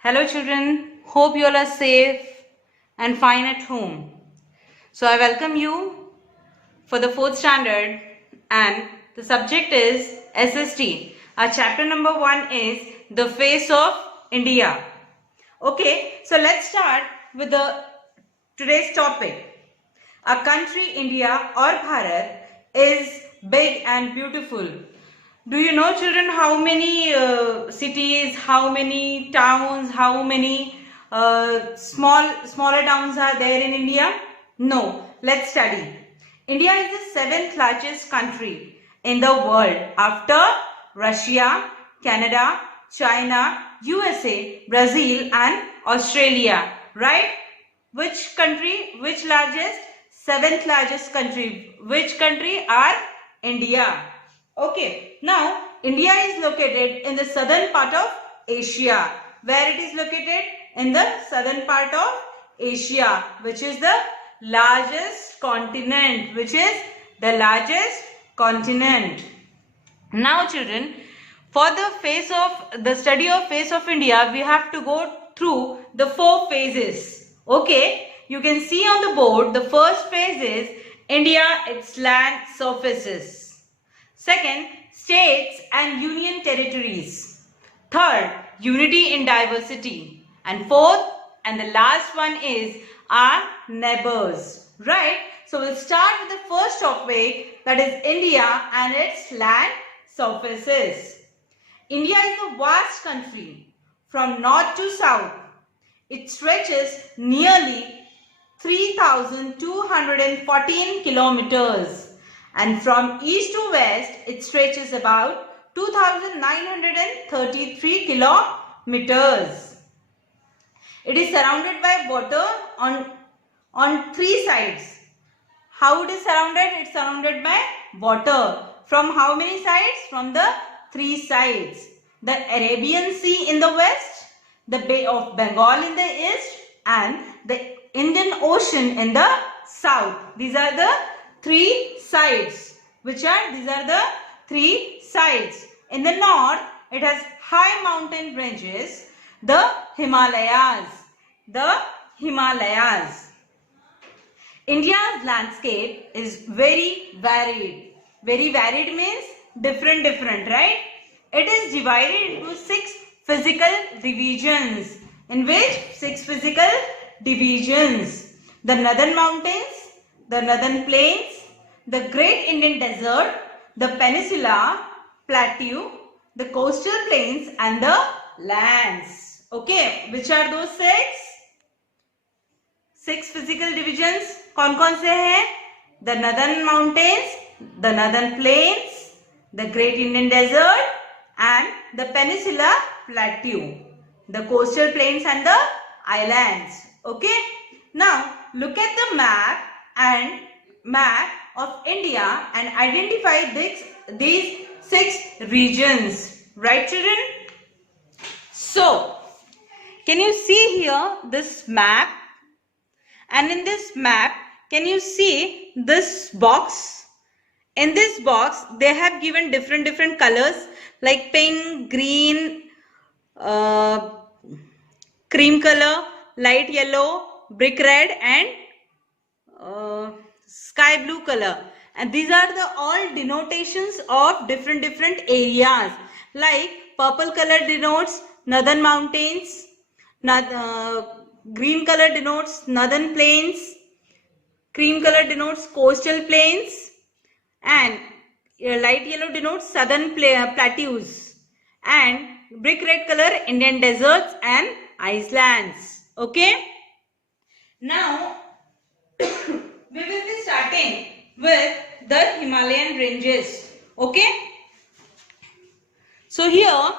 Hello children, hope you all are safe and fine at home. So I welcome you for the 4th standard and the subject is SST. Our chapter number 1 is the face of India. Okay, so let's start with the today's topic. Our country India or Bharat is big and beautiful. Do you know children how many cities, how many towns, how many smaller towns are there in India? No, let's study. India is the 7th largest country in the world after Russia, Canada, China, USA, Brazil and Australia, right? Which country, which largest? 7th largest country. Which country are India? Okay, now India is located in the southern part of Asia. Where it is located? In the southern part of Asia, which is the largest continent. Which is the largest continent. Now children, for the study of face of India, we have to go through the 4 phases. Okay, you can see on the board, the first phase is India, its land surfaces. Second, states and union territories. Third, unity in diversity. And fourth and the last one is our neighbors. Right? So we'll start with the first topic, that is India and its land surfaces. India is a vast country from north to south. It stretches nearly 3,214 kilometers. And from east to west, it stretches about 2,933 kilometers. It is surrounded by water on 3 sides. How it is surrounded? It is surrounded by water. From how many sides? From the 3 sides. The Arabian Sea in the west, the Bay of Bengal in the east, and the Indian Ocean in the south. These are the 3 sides. These are the 3 sides. In the north, it has high mountain ranges, the Himalayas. India's landscape is very varied. Very varied means different, right? It is divided into 6 physical divisions. In which 6 physical divisions? The northern mountains, the northern plains, the Great Indian Desert, the Peninsula, Plateau, the coastal plains and the lands. Okay, which are those 6 physical divisions? कौन से हैं? The northern mountains, the northern plains, the Great Indian Desert and the Peninsula Plateau, the coastal plains and the islands. Okay, now look at the map of India and identify these 6 regions. Right children? So, can you see here this map? And in this map, can you see this box? In this box, they have given different colors like pink, green, cream color, light yellow, brick red and sky blue color. And these are the all denotations of different areas. Like purple color denotes northern mountains, green color denotes northern plains, cream color denotes coastal plains, and light yellow denotes southern plateaus, and brick red color Indian deserts and islands. Okay, now we will be starting with the Himalayan ranges. Okay, so here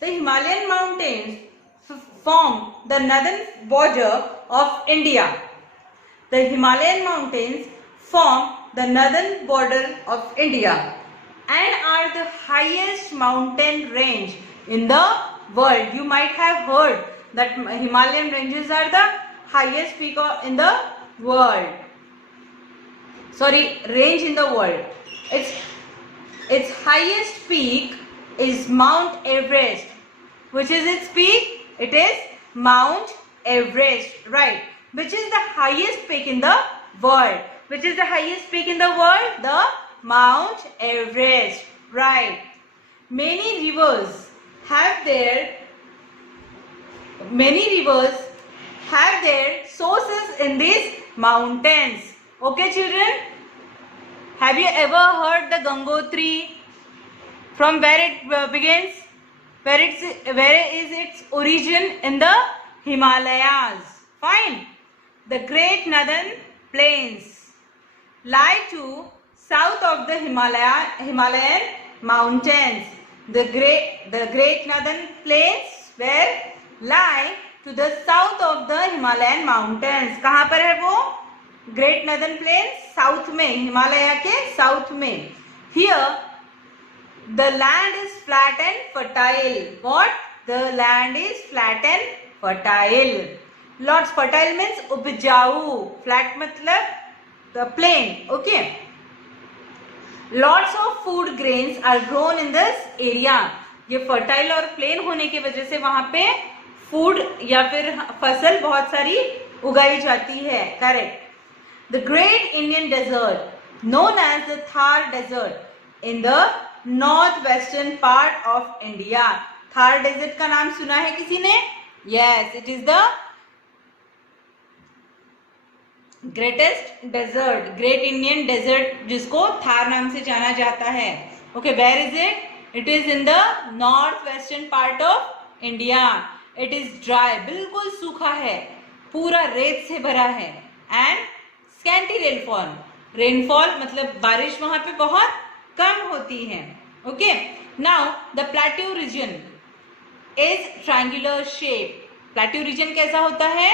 the Himalayan mountains form the northern border of India. The Himalayan mountains form the northern border of India and are the highest mountain range in the world. You might have heard that Himalayan ranges are the highest peak in the world. Range in the world. Its highest peak is Mount Everest, Which is its peak? It is Mount Everest, right? Which is the highest peak in the world? Which is the highest peak in the world? The Mount Everest, right? Many rivers have their sources in these mountains. Okay, children? Have you ever heard the Gangotri? From where it begins? Where is its origin? In the Himalayas. Fine. The Great Northern Plains lie to south of the Himalayan mountains. The Great Northern Plains where lie to the south of the Himalayan mountains. कहाँ पर है वो? Great Northern Plains south में, हिमालय के south में. Here the land is flat and fertile. What? The land is flat and fertile. Lots. Fertile means उपजाऊ. Flat मतलब the plain. Okay. Lots of food grains are grown in this area. ये fertile और plain होने की वजह से वहां पे फूड या फिर फसल बहुत सारी उगाई जाती है. Correct. The Great Indian Desert, known as the Thar Desert, in the northwestern part of India. Thar Desert का नाम सुना है किसी ने? Yes, it is the greatest desert, Great Indian Desert, जिसको थार नाम से जाना जाता है. Okay, where is it? It is in the northwestern part of India. It is dry, बिल्कुल सूखा है, पूरा रेत से भरा है. And scanty rainfall. Rainfall मतलब बारिश वहां पे बहुत कम होती है. Okay. Now the plateau region is triangular shape. Plateau region कैसा होता है?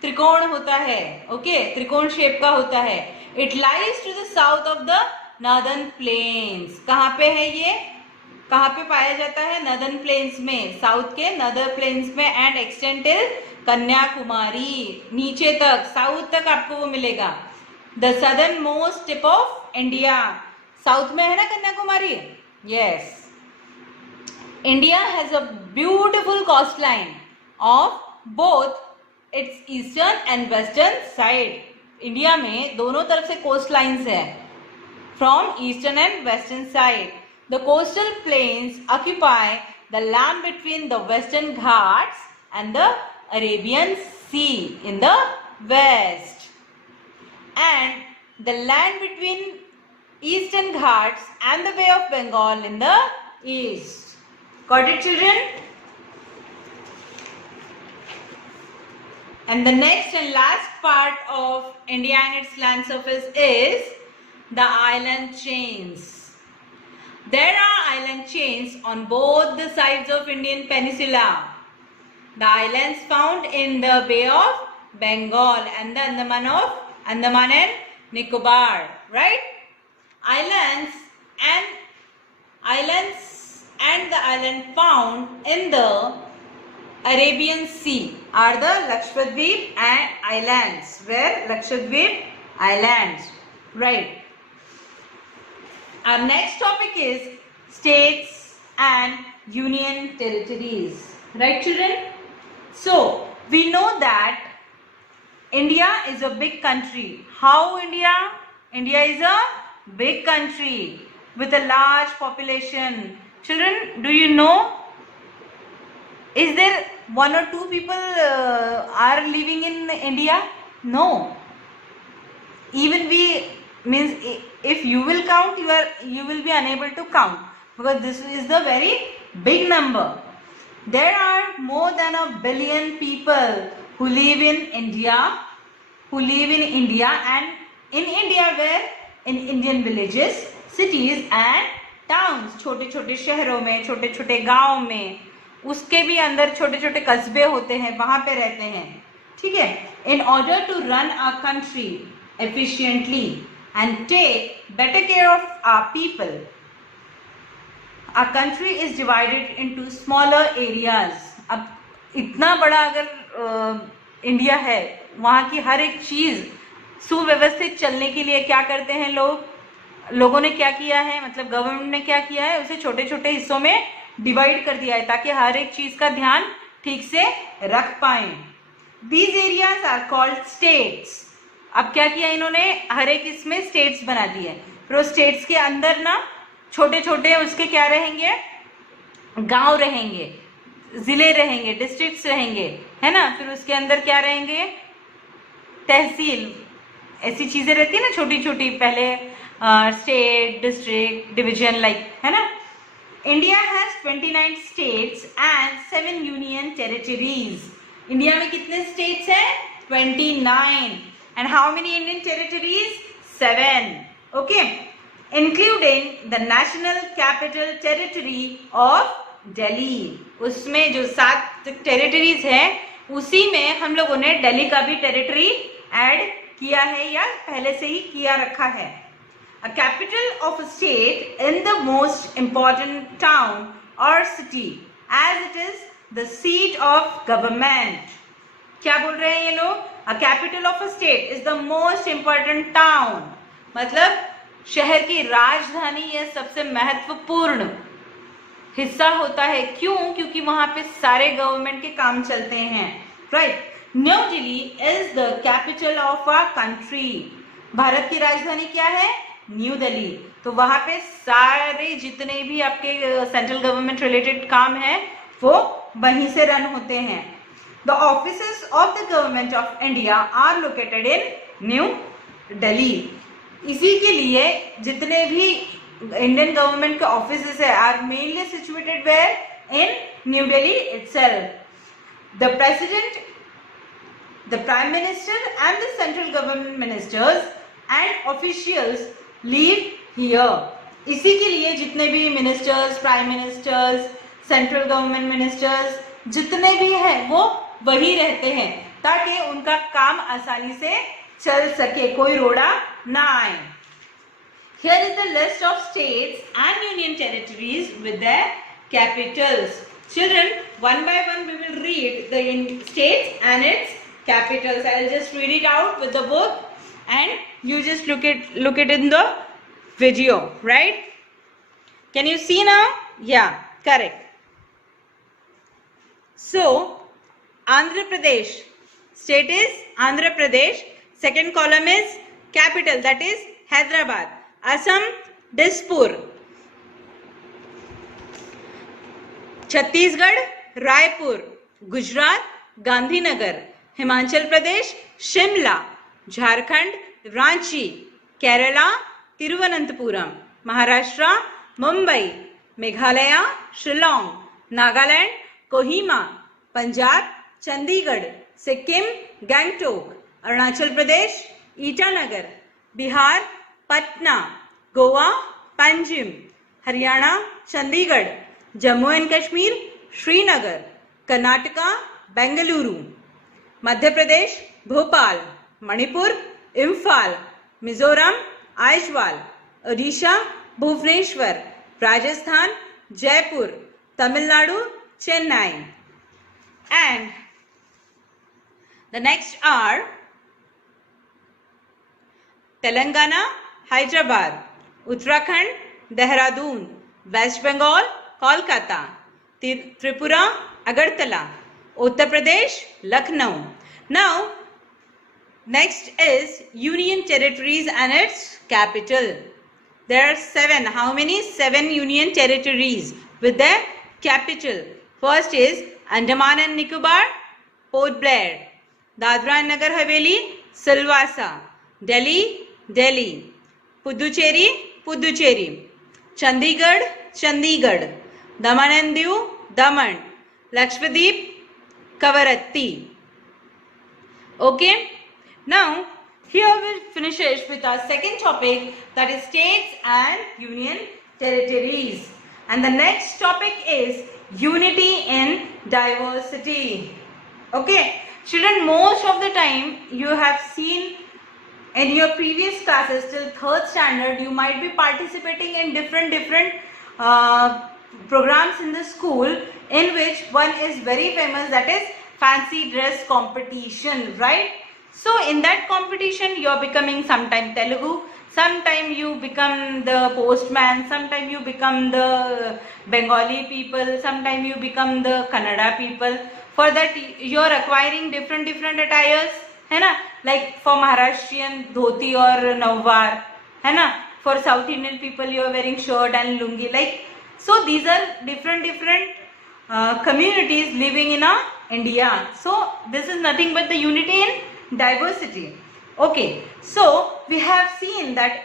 त्रिकोण होता है. Okay, त्रिकोण शेप का होता है. It lies to the south of the northern plains. कहाँ पे है ये? कहाँ पे पाया जाता है? नॉर्दर्न प्लेन्स में, साउथ के नॉर्दर्न प्लेन्स में. एंड एक्सटेंड टिल कन्याकुमारी, नीचे तक, साउथ तक आपको वो मिलेगा. The southernmost tip of India. South में है ना Kanyakumari? Yes. India has a beautiful coastline of both its eastern and western side. India में दोनों तरफ से कोस्ट लाइन्स है, from eastern and western side. The coastal plains occupy the land between the Western Ghats and the Arabian Sea in the west, and the land between Eastern Ghats and the Bay of Bengal in the east. Got it, children? And the next and last part of India and its land surface is the island chains. There are island chains on both the sides of Indian peninsula. The islands found in the Bay of Bengal and the Andaman and Nicobar, right? Islands and the island found in the Arabian Sea are the Lakshadweep and islands. Where? Lakshadweep islands, right? Our next topic is states and union territories. Right, children? So, we know that India is a big country. How India? India is a big country with a large population. Children, do you know? Is there one or two people are living in India? No. Even we means if you will count, you will be unable to count because this is the very big number. There are more than 1 billion people who live in India, and in India where in Indian villages, cities and towns, छोटे छोटे शहरों में, छोटे छोटे गाँव में, उसके भी अंदर छोटे छोटे कस्बे होते हैं, वहां पे रहते हैं. ठीक है. In order to run our country efficiently and take better care of our people, our country is divided into smaller areas. अब इतना बड़ा अगर इंडिया है, वहाँ की हर एक चीज़ सुव्यवस्थित चलने के लिए क्या करते हैं लोगों ने क्या किया है, मतलब गवर्नमेंट ने क्या किया है, उसे छोटे छोटे हिस्सों में डिवाइड कर दिया है ताकि हर एक चीज का ध्यान ठीक से रख पाए। These areas are called states. अब क्या किया इन्होंने, हर एक इसमें स्टेट्स बना दिए, फिर उस स्टेट्स के अंदर ना छोटे छोटे उसके क्या रहेंगे, गांव रहेंगे, जिले रहेंगे, डिस्ट्रिक्ट्स रहेंगे, है ना। फिर उसके अंदर क्या रहेंगे, तहसील, ऐसी चीजें रहती है ना छोटी छोटी, पहले स्टेट, डिस्ट्रिक्ट, डिवीजन, लाइक, है ना। India has 29 states and 7 union territories. India में कितने स्टेट्स हैं, 29, and how many Indian territories, 7, okay, including the national capital territory of Delhi. उसमें जो 7 टेरिटरीज है उसी में हम लोगों ने दिल्ली का भी टेरिटरी ऐड किया है या पहले से ही किया रखा है। A capital of a state in the most important town or city as it is the seat of government. क्या बोल रहे हैं ये लोग, A capital of a state is the most important town, मतलब शहर की राजधानी यह सबसे महत्वपूर्ण हिस्सा होता है। क्यों, क्योंकि वहां पे सारे गवर्नमेंट के काम चलते हैं, right. New Delhi is the capital of a country. Bharat की राजधानी क्या है, न्यू दिल्ली। तो वहां पे सारे जितने भी आपके सेंट्रल गवर्नमेंट रिलेटेड काम है वो वहीं से रन होते हैं। The offices of the government of India are located in New Delhi. इसी के लिए जितने भी इंडियन गवर्नमेंट के ऑफिसेस है are mainly situated where in New Delhi itself. The president, the prime minister and the central government ministers and officials live here. इसी के लिए जितने भी ministers, prime ministers, central government ministers जितने भी हैं वो वही रहते हैं ताकि उनका काम आसानी से चल सके, कोई रोड़ा ना आए। Here is the list of states and union territories with their capitals. Children, one by one we will read the states and its capitals. I'll just read it out with the book and you just look it in the video, right? Can you see now? Yeah, correct. So Andhra Pradesh, state is Andhra Pradesh. Second column is capital, that is Hyderabad. Assam, Dispur. Chhattisgarh, Raipur. Gujarat, Gandhinagar. Himachal Pradesh, Shimla. Jharkhand, Ranchi. Kerala, Thiruvananthapuram. Maharashtra, Mumbai. Meghalaya, Shillong. Nagaland, Kohima. Punjab, Chandigarh. Sikkim, Gangtok. Arunachal Pradesh, Itanagar. Bihar, Patna. Goa, Panjim. Haryana, Chandigarh. Jammu and Kashmir, Srinagar. Karnataka, Bengaluru. Madhya Pradesh, Bhopal. Manipur, Imphal. Mizoram, Aizawl. Odisha, Bhubaneswar. Rajasthan, Jaipur. Tamil Nadu, Chennai. And the next are Telangana, Hyderabad. Uttarakhand, Dehradun. West Bengal, Kolkata. Tripura, Agartala. Uttar Pradesh, Lucknow. Now, next is Union Territories and its capital. There are 7. How many? 7 Union Territories with their capital. First is Andaman and Nicobar, Port Blair. Dadra and Nagar Haveli, Silvassa. Delhi, Delhi. Puducherry, Puducherry. Chandigarh, Chandigarh. Daman and Diu, Daman. Lakshadweep, Kavaratti. Okay, now here we'll finish it with our second topic, that is states and union territories. And the next topic is unity in diversity. Okay, children, most of the time you have seen in your previous classes till 3rd standard, you might be participating in different programs in the school, in which one is very famous, that is fancy dress competition, right? So in that competition you are becoming sometime Telugu, sometime you become the postman, sometime you become the Bengali people, sometime you become the Kannada people. For that you are acquiring different attires, है ना, like for Maharashtrian dhoti or nawar, है ना, for South Indian people you are wearing shirt and lungi, like, so these are different communities living in India. So this is nothing but the unity in diversity. Okay, so we have seen that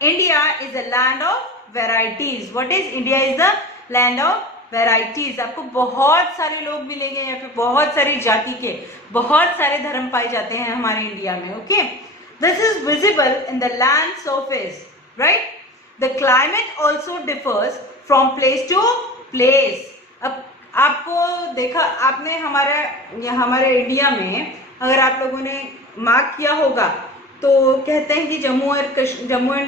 India is a land of varieties. What is India? Is the land of varieties. आपको बहुत सारे लोग मिलेंगे यहाँ पे, बहुत सारी जाति के, बहुत सारे धर्म पाए जाते हैं हमारे इंडिया में. Okay, this is visible in the land surface, right? The climate also differs from place to place. अब आपको देखा, आपने हमारे इंडिया में अगर आप लोगों ने मार्क किया होगा तो कहते हैं कि Jammu and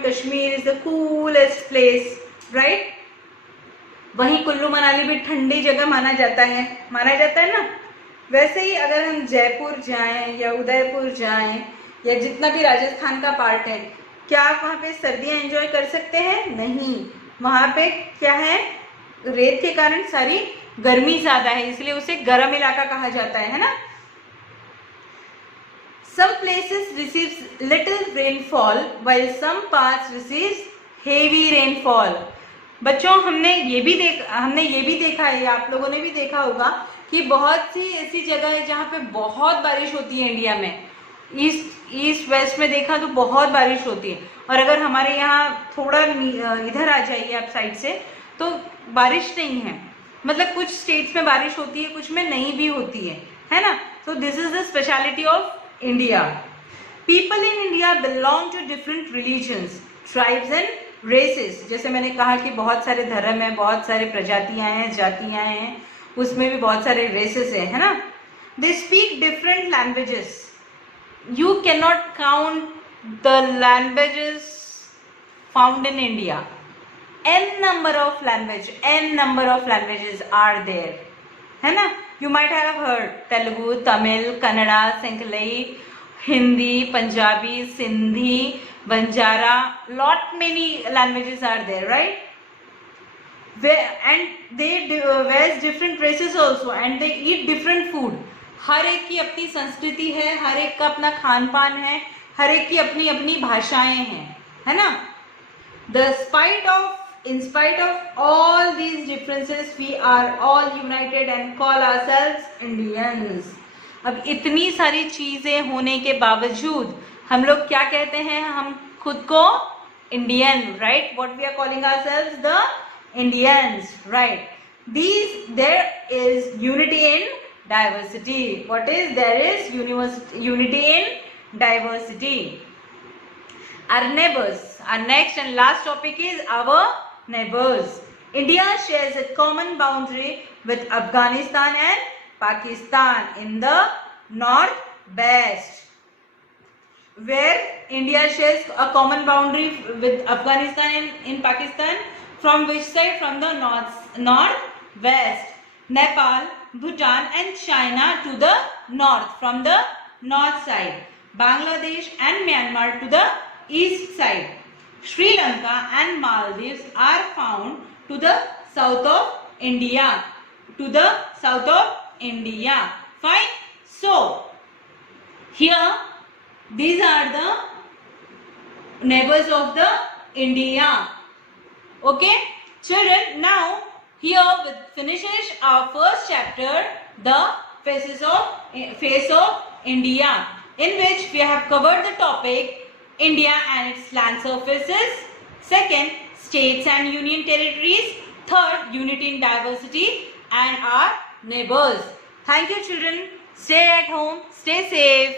Kashmir is the coolest place, right? वहीं कुल्लू मनाली भी ठंडी जगह माना जाता है ना. वैसे ही अगर हम जयपुर जाएं या उदयपुर जाएं या जितना भी राजस्थान का पार्ट है, क्या आप वहाँ पे सर्दियाँ एंजॉय कर सकते हैं? नहीं. वहाँ पे क्या है, रेत के कारण सारी गर्मी ज्यादा है, इसलिए उसे गर्म इलाका कहा जाता है ना. Some places receives little rainfall while some parts receives heavy rainfall. बच्चों हमने ये भी देखा है, आप लोगों ने भी देखा होगा कि बहुत सी ऐसी जगह है जहाँ पे बहुत बारिश होती है इंडिया में. ईस्ट वेस्ट में देखा तो बहुत बारिश होती है, और अगर हमारे यहाँ थोड़ा इधर आ जाइए आप साइड से तो बारिश नहीं है. मतलब कुछ स्टेट्स में बारिश होती है, कुछ में नहीं भी होती है ना. So this is the speciality of India. People in India belong to different religions, tribes and races. जैसे मैंने कहा कि बहुत सारे धर्म हैं, बहुत सारे प्रजातियां हैं, जातियां हैं, उसमें भी बहुत सारे races हैं, है ना. They speak different languages. You cannot count the languages found in India. N number of languages are there, है ना. You might have heard Telugu, Tamil, Kannada, Sinhalese, Hindi, Punjabi, Sindhi, Banjara. Many languages are there, right? And they wear different races also, and they eat different food. हर एक की अपनी संस्कृति है, हर एक का अपना खान पान है, हर एक की अपनी अपनी भाषाएं हैं, है ना. In spite of all these differences, we are all united and call ourselves Indians. अब इतनी सारी चीजें होने के बावजूद हम लोग क्या कहते हैं, हम खुद को Indian, right? What we are calling ourselves the Indians, right? There is unity in diversity. What is? There is unity in diversity. Our neighbors. Our next and last topic is our neighbors. India shares a common boundary with Afghanistan and Pakistan in the northwest. Where India shares a common boundary with Afghanistan in Pakistan, from which side? From the northwest. Nepal, Bhutan and China to the north, from the north side. Bangladesh and Myanmar to the east side. Sri Lanka and Maldives are found to the south of India. Fine. So here these are the neighbors of the India. Okay, children. Now here finishes our first chapter, the face of India, in which we have covered the topic India and its land surfaces. Second, states and union territories. Third, unity in diversity and our neighbors. Thank you, children. Stay at home. Stay safe.